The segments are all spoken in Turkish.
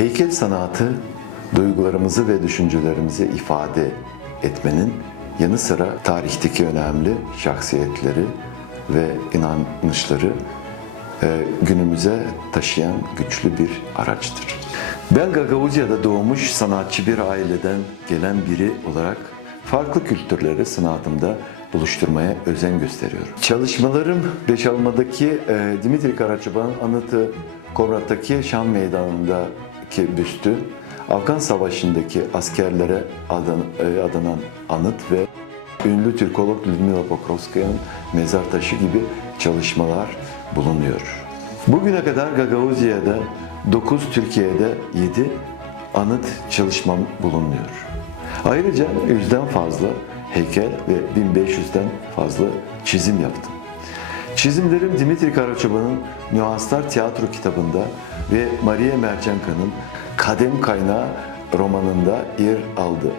Heykel sanatı duygularımızı ve düşüncelerimizi ifade etmenin yanı sıra tarihteki önemli şahsiyetleri ve inanışları e, günümüze taşıyan güçlü bir araçtır. Ben Gagavuzya'da doğmuş sanatçı bir aileden gelen biri olarak farklı kültürleri sanatımda buluşturmaya özen gösteriyorum. Çalışmalarım Beşalma'daki e, Dimitri Karaçaban'ın anıtı, Komrat'taki Şam Meydanı'ndaki büstü, Afgan Savaşı'ndaki askerlere e, adanan anıt ve ünlü Türkolog Lyudmila Pokrovskaya'nın mezar taşı gibi çalışmalar bulunuyor. Bugüne kadar Gagavuzya'da 9, Türkiye'de 7 anıt çalışmam bulunuyor. Ayrıca yüzden fazla heykel ve 1500'den fazla çizim yaptım. Çizimlerim Dimitri Karaçoban'ın Nüanslar Tiyatro kitabında ve Maria Merçenka'nın Kadem Kaynağı romanında yer aldı.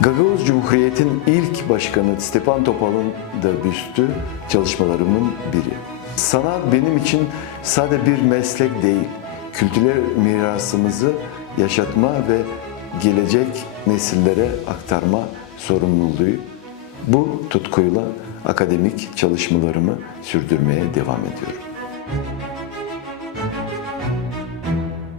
Gagavuz Cumhuriyet'in ilk başkanı Stepan Topal'ın da büstü çalışmalarımın biri. Sanat benim için sadece bir meslek değil, kültürel mirasımızı yaşatma ve gelecek nesillere aktarma sorumluluğu. Bu tutkuyla akademik çalışmalarımı sürdürmeye devam ediyorum.